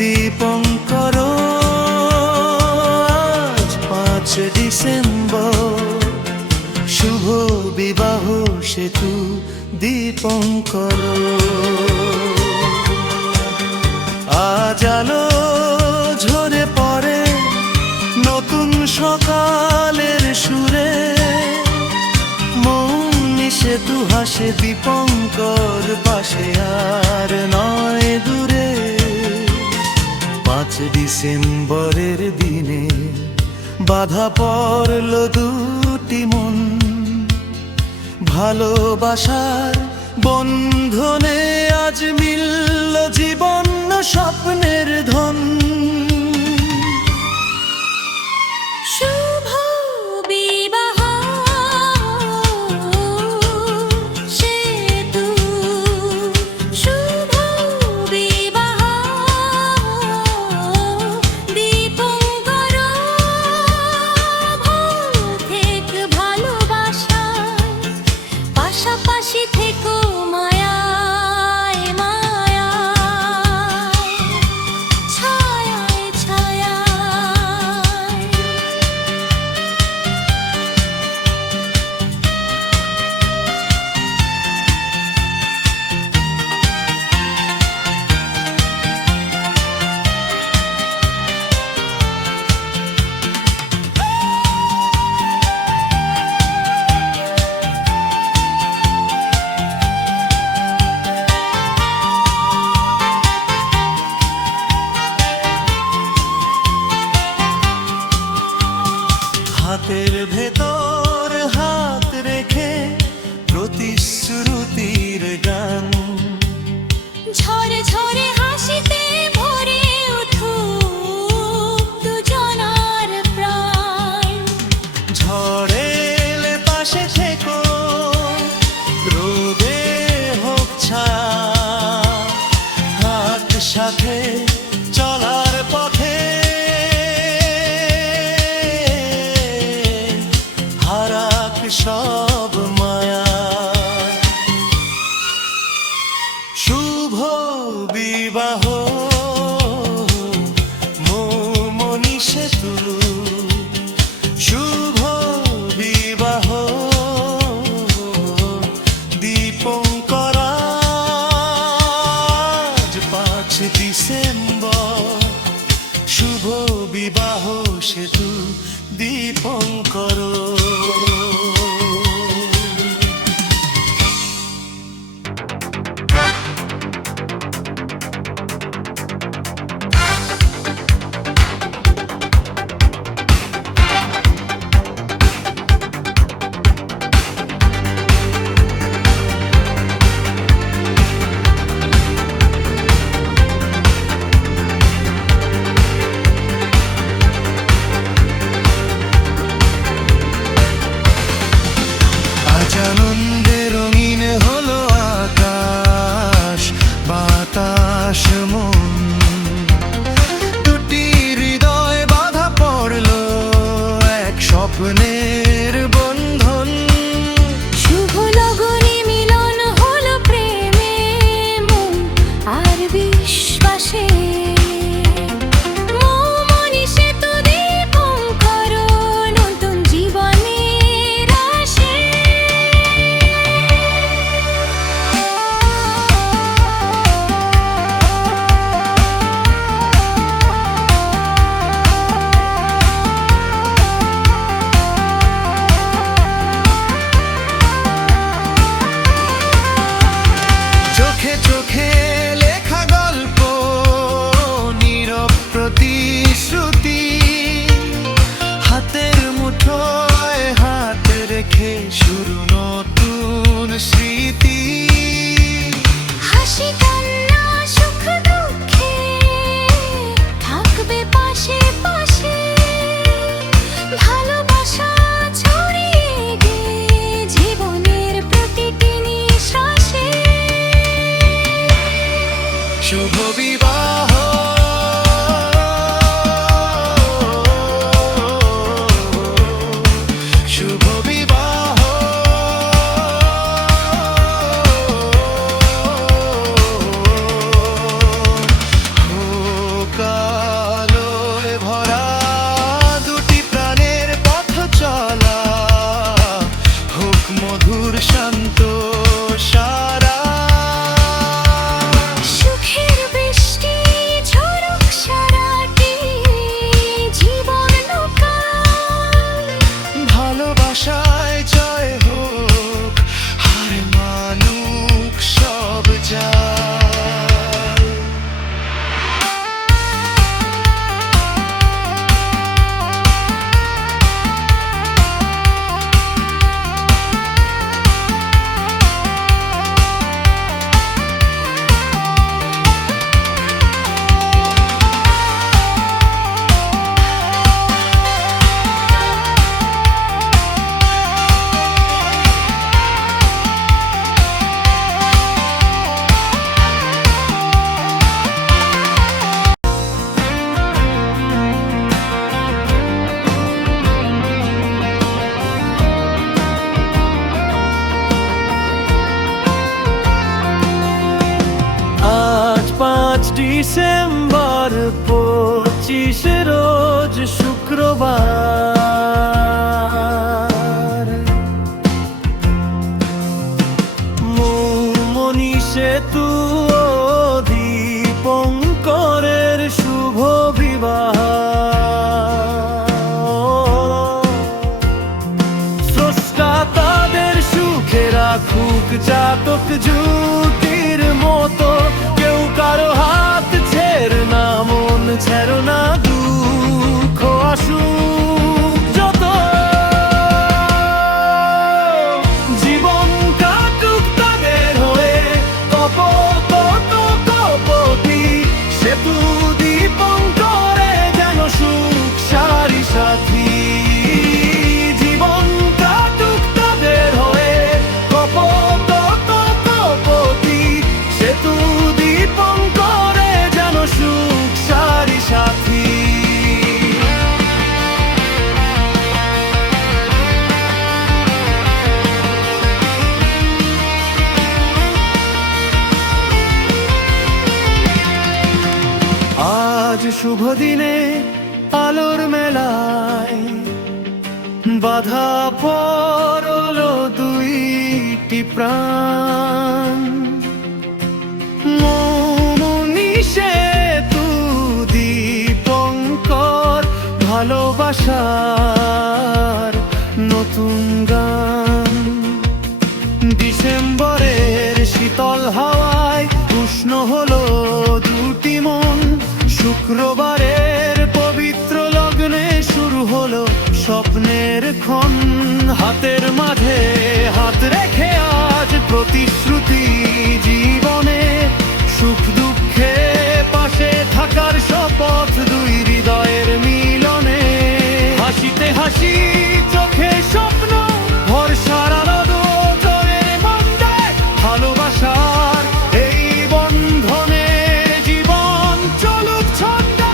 দীপঙ্কর আজ 5 ডিসেম্বর, শুভ বিবাহ সেতু দীপঙ্কর। আজ আলো ঝরে পড়ে নতুন সকালের সুরে, মৌনি সেতু হাসে দীপঙ্কর পাশে আর নয় দূরে। 5 ডিসেম্বরের দিনে বাধা পড়ল দুটি মন, ভালোবাসার বন্ধনে আজ মিলল জীবন স্বপ্নের ধন। শুভ বিবাহ সেতু, শুভ বিবাহ দীপঙ্কর। ভালো থেকো ভালোবাসায়, পাশাপাশি থেকো মায়ায় মায়ায়, ছায়ায় ছায়ায়। হাতের ভেতর হাত রেখে প্রতিশ্রুতির গান, ঝরে ঝরে হাসিতে ভরে উঠুক দুজনার প্রাণ। ঝড়ে এলে পাশে থেকো, রোদে হোক ছায়া, হাত সাথে চলার পথে হারাক সব মায়া। শুভ বিবাহ মৌমনি সেতু, শুভ বিবাহ দীপঙ্কর। আজ 5 ডিসেম্বর, শুভ বিবাহ সেতু দীপঙ্কর। ডিসেম্বর 25 রোজ শুক্রবার, মৌমনি সেতু ও দীপঙ্করের শুভ বিবাহ। স্রষ্টা তাদের সুখে রাখুক জাতক জুটির মতো, কেউ কারো হাত ছেড় না, মন ছেড়ো না, দুঃখ আসুক যত, জীবন কাটুক তাদের হয়ে কপতি, সেতু দীপঙ্করে যেন সুখ সারি সাথী। জীবন কাটুক তাদের হয়ে কপতি, সেতু দীপঙ্করে যেন সুখ সারি সাথী। আজ শুভ দিনে আলোর মেলায় বাধা পড়ল দুইটি প্রাণ, মৌমনি সেতু দীপঙ্কর ভালোবাসার নতুন গান। ডিসেম্বরের শীতল হাওয়ায় উষ্ণ হলো দুটি মন, শুক্রবারের পবিত্র লগ্নে শুরু হলো স্বপ্নের ক্ষণ। হাতের মাঝে হাত রেখে আজ প্রতিশ্রুতি, জীবনে সুখ দুঃখে পাশে থাকার শপথ, দুই হৃদয়ের মিলনে হাসিতে হাসি, চোখে স্বপ্ন, ভরসার আলো জোরে মন দেয় ভালোবাসার এই বন্ধনে, জীবন চলুক ছন্দে।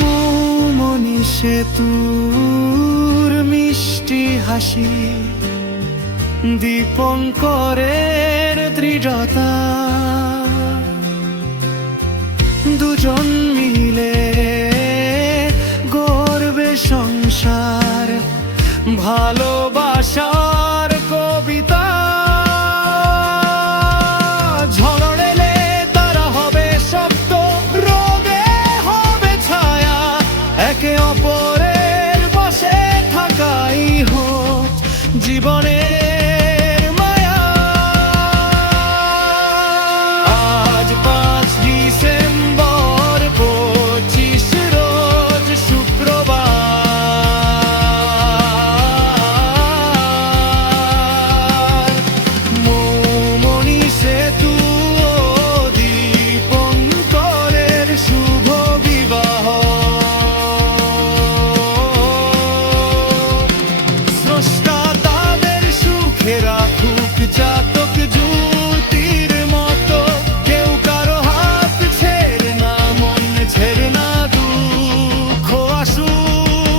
মৌমনি সেতুর মিষ্টি হাসি, দীপঙ্করের দৃঢ়তা, দুজন মিলে গড়বে সংসার, ভালোবাসার কবিতা। ঝড় এলে তারা হবে শব্দ, রোদে হবে ছায়া, একে অপরের পাশে থাকাই হোক জীবনের মায়া। আজ 5 ডিসেম্বর 25 রোজ শুক্রবার, মৌমনি সেতু ও দীপঙ্করের শুভ বিবাহ। স্রষ্টা তাদের সুখে রাখুক জাতক জুটির মতো, কেউ কারো হাত ছেড়ে না, মন ছেড়ে না, দুঃখ আসুক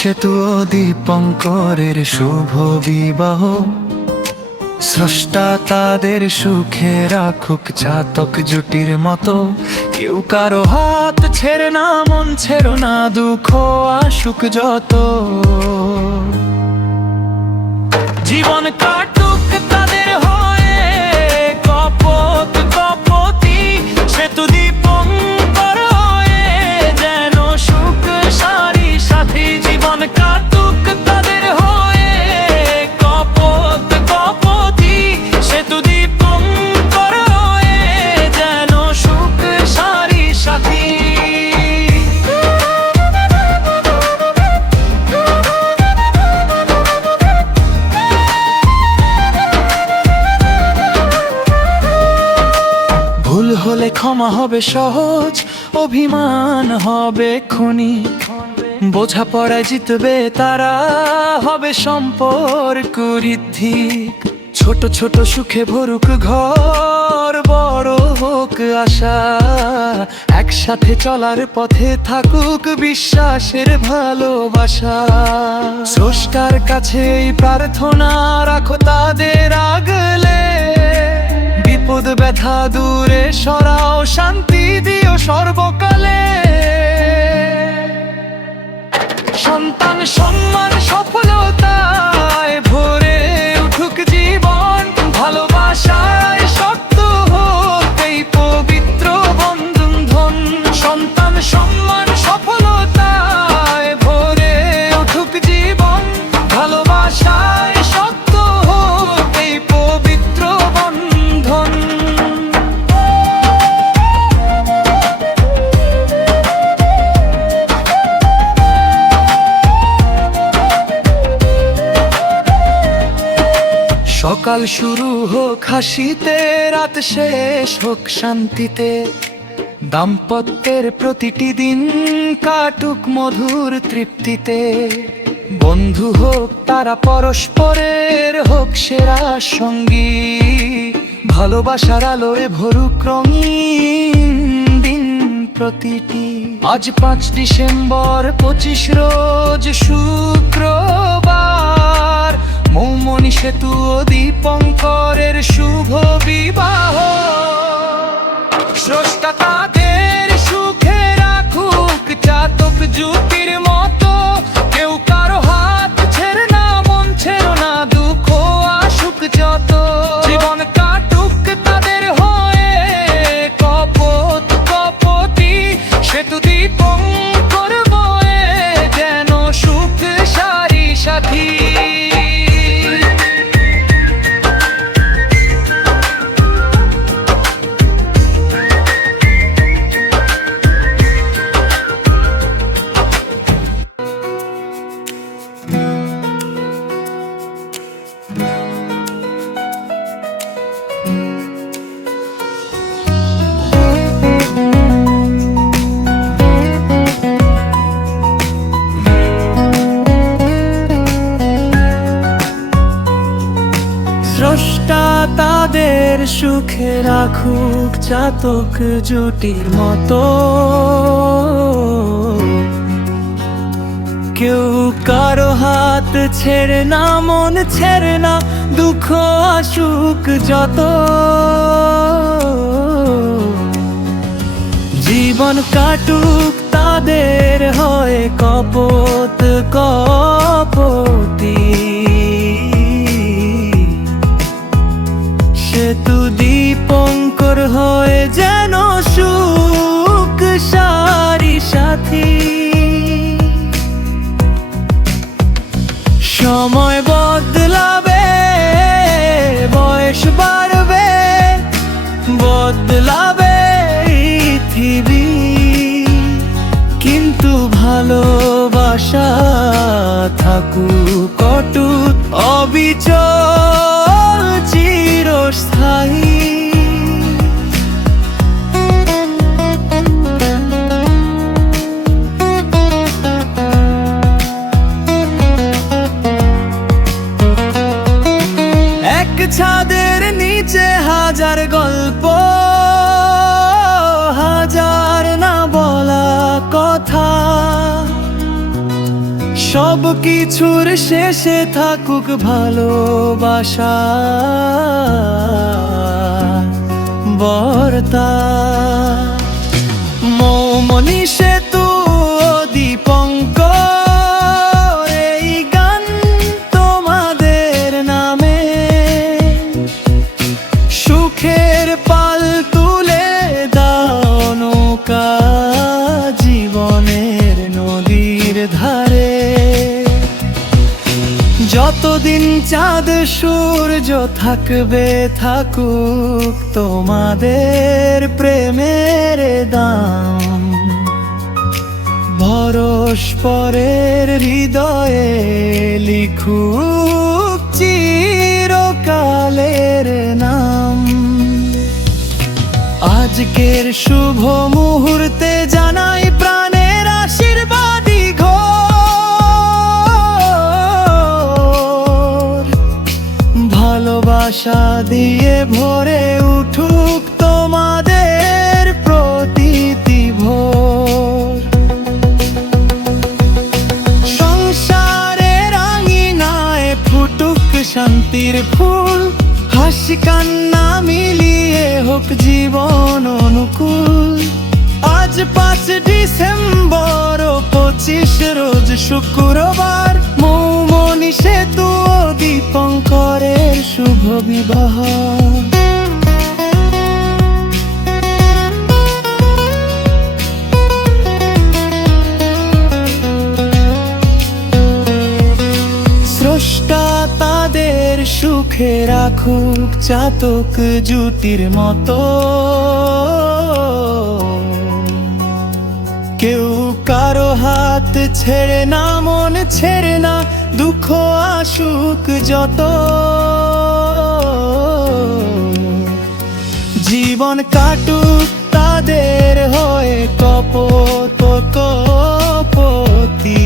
সেতু ও দীপঙ্করের শুভ বিবাহ, স্রষ্টা তাদের সুখে রাখুক চাতক জুটির মতো। কেউ কারো হাত ছেড়ে না, মন ছেড়ো না, দুঃখ আসুক যত। জীবন কাটুক তাদের হয়ে কপত কপতি, সেতু দীপঙ্কর হয়ে যেন সুখ সারি সাথী। জীবন কাটুক তাদের হয়ে কপত কপতি, সেতু দীপঙ্কর হয়ে যেন সুখ সারি সাথী। ভুল হলে ক্ষমা হবে সহজ, অভিমান হবে ক্ষণিক, বোঝাপড়ায় জিতবে তারা, হবে সম্পর্ক ঋদ্ধিক। ছোট ছোট সুখে ভরুক ঘর, বড় হোক আশা, একসাথে চলার পথে থাকুক বিশ্বাসের ভালোবাসা। স্রষ্টার কাছে এই প্রার্থনা রাখো তাদের আগলে, বিপদ ব্যথা দূরে সরাও, শান্তি দিও সর্বকালে। সন্তান সম্মান সফলতায় ভরে উঠুক জীবন, ভালোবাসায় শক্ত হোক এই পবিত্র বন্ধন। সন্তান সম্মান সফলতায় ভরে উঠুক জীবন, ভালোবাসায় শক্ত হোক এই পবিত্র বন্ধন। সকাল শুরু হোক হাসিতে, রাত শেষ হোক শান্তিতে, দাম্পত্যের প্রতিটি দিন কাটুক মধুর তৃপ্তিতে। বন্ধু হোক তারা পরস্পরের, হোক সেরা সঙ্গী, ভালোবাসার আলোয় ভরুক রঙিন দিন প্রতিটি। আজ 5 ডিসেম্বর 25 রোজ শুক্রবার, মৌমনি সেতু ও দীপঙ্করের শুভ বিবাহ। স্রষ্টা তাদের সুখে রাখুক চাতক জুটির মতো, কেউ কারো হাত ছেড়ে না, মন ছেড়ো না, দুঃখ আসুক যত। জীবন কাটুক তাদের হয়ে কপত কপতি, সেতু দীপঙ্কর বয়ে যেন সুখ সারি সাথী। স্রষ্টা তাদের সুখে রাখুক চাতক জুটির মতো। কেউ কারো হাত ছেড়ে না, মন ছেড়ে না, দুঃখ আসুক যত। জীবন কাটুক তাদের হয় কপত কপতি, সেতু দীপঙ্কর হয়ে যেন সুখ সারি সাথী। সময় বদলাবে, বয়স বাড়বে, বদলাবে পৃথিবী, কিন্তু ভালোবাসা থাকুক অটুট অবিচল চিরস্থায়ী। এক ছাদের নিচে হাজার গল্প, হাজার না বলা কথা, সব কিছুর শেষে থাকুক ভালোবাসা বর্তা। মৌমনি সেতু দীপঙ্কর এই গান তোমাদের নামে। সুখের পাল তুলে দাও নৌকা জীবনের নদীর ধারে। যতদিন চাঁদ সূর্য থাকবে থাকুক তোমাদের প্রেমের দাম। পরস্পরের হৃদয়ে লিখুক চিরকালের নাম। আজকের শুভ মুহূর্তে জানাই প্রাণের আশীর্বাদী ঘোর। ভালোবাসা দিয়ে ভরে উঠুক তোমাদের প্রতিটি ভোর। সংসারের আঙিনায় ফুটুক শান্তির ফুল। হাসি কান্না মিলিয়ে হোক জীবন অনুকূল। আজ 5 ডিসেম্বর ও 25 রোজ শুক্রবার। মৌমনি সেতু ও দীপঙ্করের শুভ বিবাহ। স্রষ্টা তাদের সুখে রাখুক চাতক জুটির মতো। কেউ কারো হাত ছেড়ে না, মন ছেড়ে না, দুঃখ আসুক যত। জীবন কাটুক তাদের হয়ে কপোত কপতি।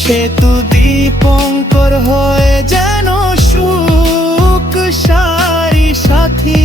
সেতু দীপঙ্কর হয়ে যেন সুখ সারি সাথী।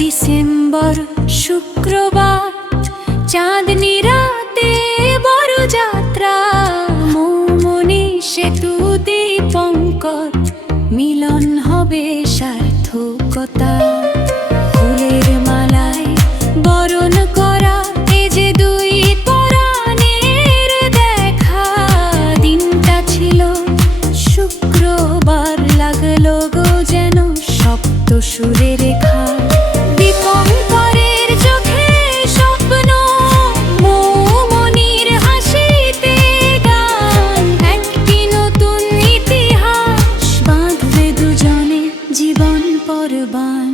ডিসেম্বর শুক্রবার চাঁদনি রাতে বড় যাত্রা। মৌমনি সেতু দীপঙ্কর মিলন হবে সার্থকতা। ফুলের মালায় বরণ করা এ যে দুই পরাণের দেখা। দিনটা ছিল শুক্রবার, লাগলো গো যেন সপ্ত সুরে রেখা। দীপঙ্করের চোখে স্বপ্ন, মৌমনির হাসিতে গান। একটি নতুন ইতিহাস বাঁধবে দুজনে জীবন পরবান।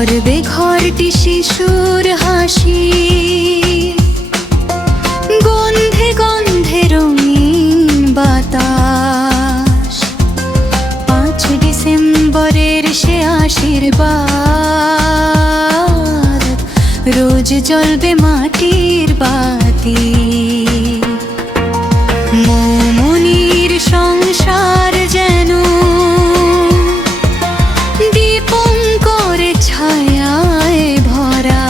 ভরবে ঘরটি শিশুর হাসি, গন্ধে গন্ধে রঙিন বাতাস। 5 ডিসেম্বরের সে আশীর্বাদ, রোজ জ্বলবে মাটির বাতি। মৌমনির সংসার যেন দীপঙ্কর ছায়ায় ভরা,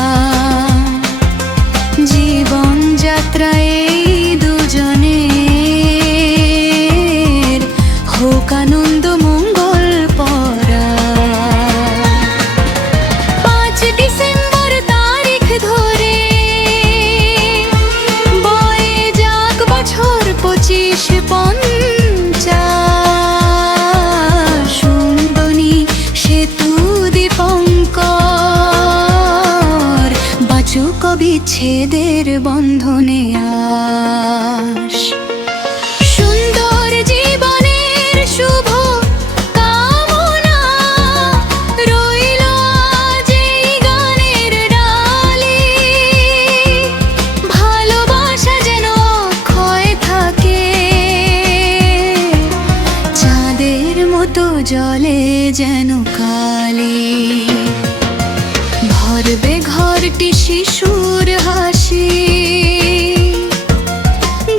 জীবন যাত্রায় দুজনের হোক আনন্দ মঙ্গল পরা। 5 ডিসেম্বর তারিখ ধরে বয়ে যাক বছর 25-50। সুন্দরী সেতু দীপঙ্কর, বাঁচুক বিচ্ছেদের বন্ধনে আস। সুন্দর জীবনের শুভ কামনা রইল আজ এই গানের ডালে। ভালোবাসা যেন অক্ষয় থাকে, চাঁদের মতো জলে যেন কালে। ভরবে ঘরটি শিশুর হাসি,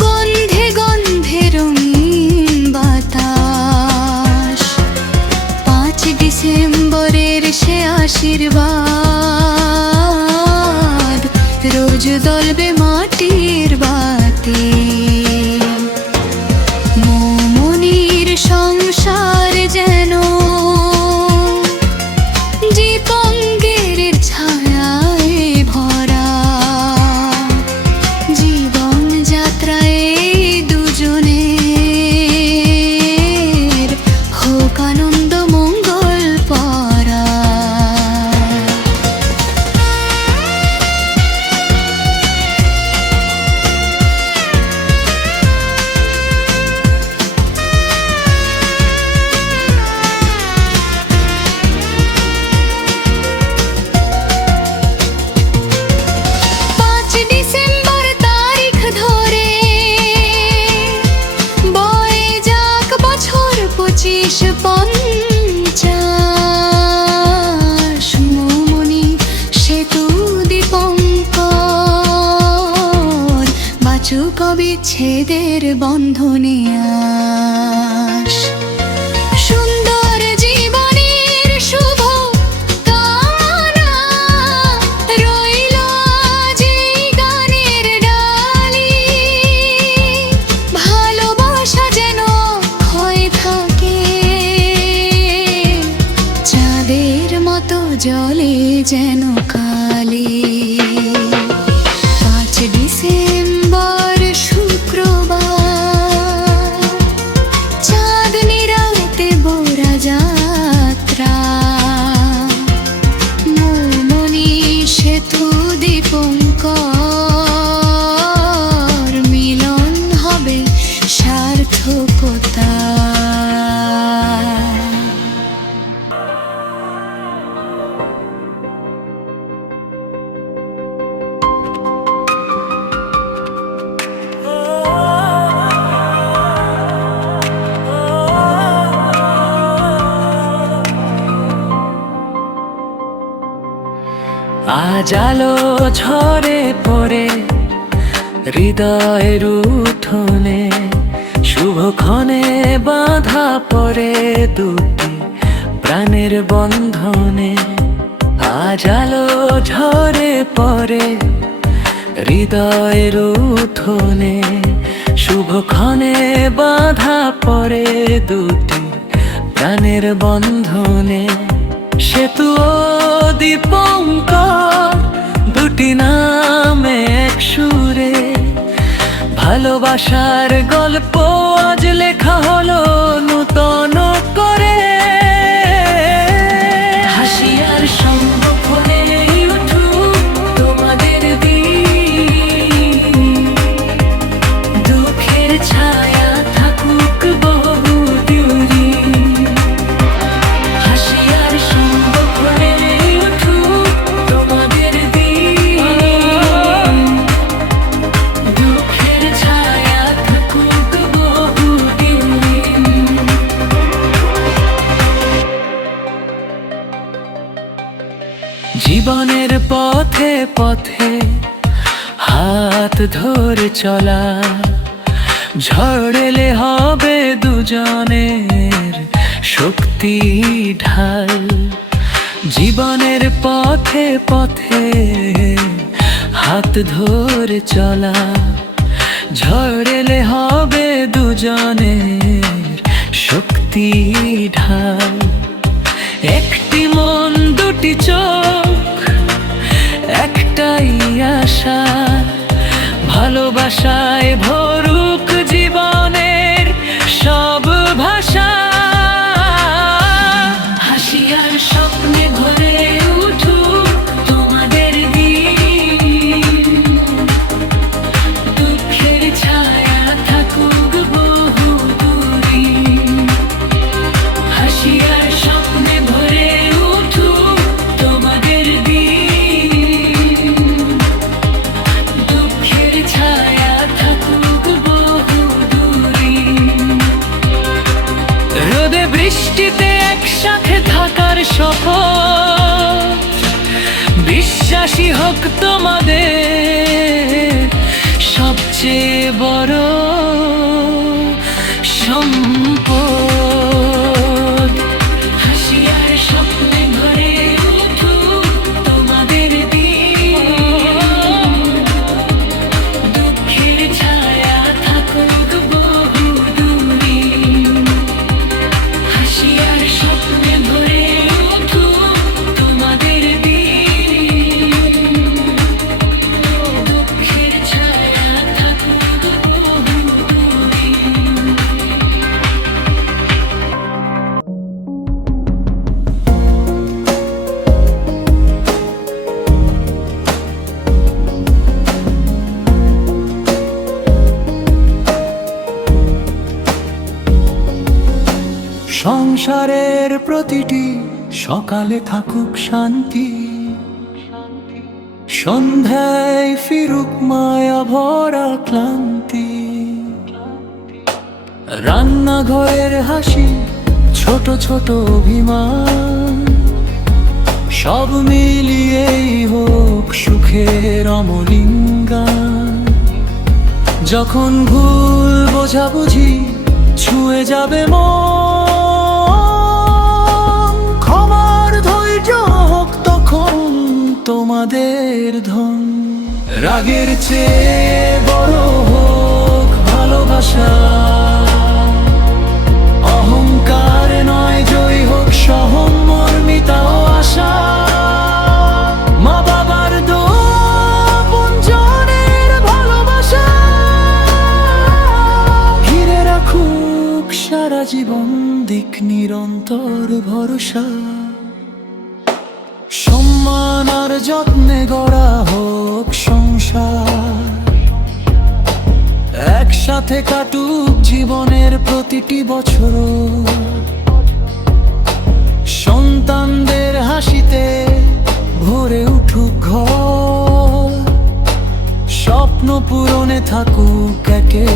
গন্ধে গন্ধে রঙিন বাতাস। 5 ডিসেম্বরের সে আশীর্বাদ, রোজ জ্বলবে মাটির বাতি। মৌমনির সংসার যেন দীপঙ্কের ছায়ায় ভরা, জীবন যাত্রায় দুজনের হোক আনন্দ মঙ্গল পরা। ডিসেম্বর তারিখ ধরে বয়ে যাক বছর 25-50। মৌমনি সেতু দীপঙ্কর, বাঁচুক বিচ্ছেদের বন্ধনে আস। সুন্দর জীবনের শুভ কামনা রইল আজ এই গানের ডালি। ভালোবাসা যেন অক্ষয় থাকে, চাঁদের মতো জলে যেন কালি। 5 ডিসেম্বর শুক্রবার, চাঁদনি রাতে বোরা যাত্রা। মৌমনি সেতু দীপঙ্কর, মিলন হবে সার্থকতা। আজ আলো ঝরে পড়ে হৃদয়ের উঠোনে, শুভক্ষণে বাঁধা পড়ে দুটি প্রাণের বন্ধনে। আজ আলো ঝরে পড়ে হৃদয়ের উঠোনে, শুভক্ষণে বাঁধা পড়ে দুটি প্রাণের বন্ধনে। সেতু ও দীপঙ্কর, দুটি নামে এক সুরে, ভালোবাসার গল্প আজ লেখা হলো নূতন করে। হাসি আর সংগোপনে উঠুক তোমাদের দিন, দুঃখের ছায়া থাকুক বহু দূরে। হাসি আর সংগোপনে উঠুক জীবনের পথে পথে হাত ধরে চলা, ঝড় এলে হবে দুজনের শক্তি ঢাল। জীবনের পথে পথে হাত ধরে চলা, ঝড় এলে হবে দুজনের শক্তি ঢাল। একটি মন দুটি চোখ একটাই আশা, ভালোবাসায় ভরুক জীবনের সব ভাষা। হাসি আর স্বপ্নে ভরে উঠুক তোমাদের দিন, দুঃখের ছায়া থাকুক বহু দূরে। হাসি আর স্বপ্নে ভরে উঠুক তোমাদের দিন, দুঃখের ছায়া থাকুক বহু দূরে। রোদে বৃষ্টিতে একসাথে থাকার শপথ, বিশ্বাসী হোক তোমাদের সবচেয়ে বড় সম্পদ। হাসি আর স্বপ্নে ভরে উঠুক তোমাদের দিন, দুঃখের ছায়া থাকুক বহু দূরে। হাসি আর স্বপ্নে ভরে উঠুক তোমাদের দিন, দুঃখের ছায়া থাকুক বহু দূরে। সংসারের প্রতিটি সকালে থাকুক শান্তি, সন্ধ্যায় ফিরুক মায়া ভরা ক্লান্তি। রান্নাঘরের হাসি, ছোট ছোট অভিমান, সব মিলিয়েই হোক সুখের অমলিঙ্গান। যখন ভুল বোঝাবুঝি ছুঁয়ে যাবে মন, ক্ষমার ধৈর্য হোক তখন তোমাদের ধন। রাগের চেয়ে বড় হোক ভালোবাসা, অহংকার নয় জয়ী হোক সহমর্মিতা ও আশা। মা বাবার দোয়া, আপনজনের ভালোবাসা ঘিরে রাখুক সারা জীবন দিক নিরন্তর ভরসা। সম্মান আর যত্নে গড়া হোক সংসার, একসাথে কাটুক জীবনের প্রতিটি বছর। সন্তানদের হাসিতে ভরে উঠুক ঘর, স্বপ্ন পূরণে থাকুক একে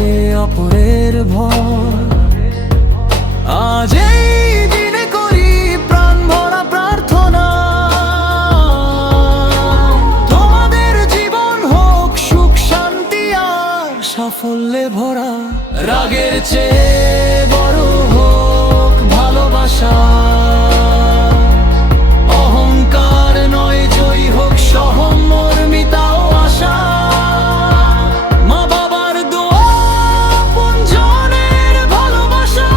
অপরের ভর। আজ এই দিনে করি প্রাণ ভরা প্রার্থনা, তোমাদের জীবন হোক সুখ শান্তি আর সাফল্যে ভরা। রাগের চেয়ে বড় হোক ভালোবাসা, অহংকার নয় জয়ী হোক সহমর্মিতা ও আশা। মা বাবার দোয়া, আপনজনের ভালোবাসা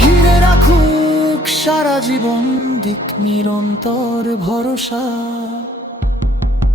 ঘিরে রাখুক সারা জীবন দিক নিরন্তর ভরসা।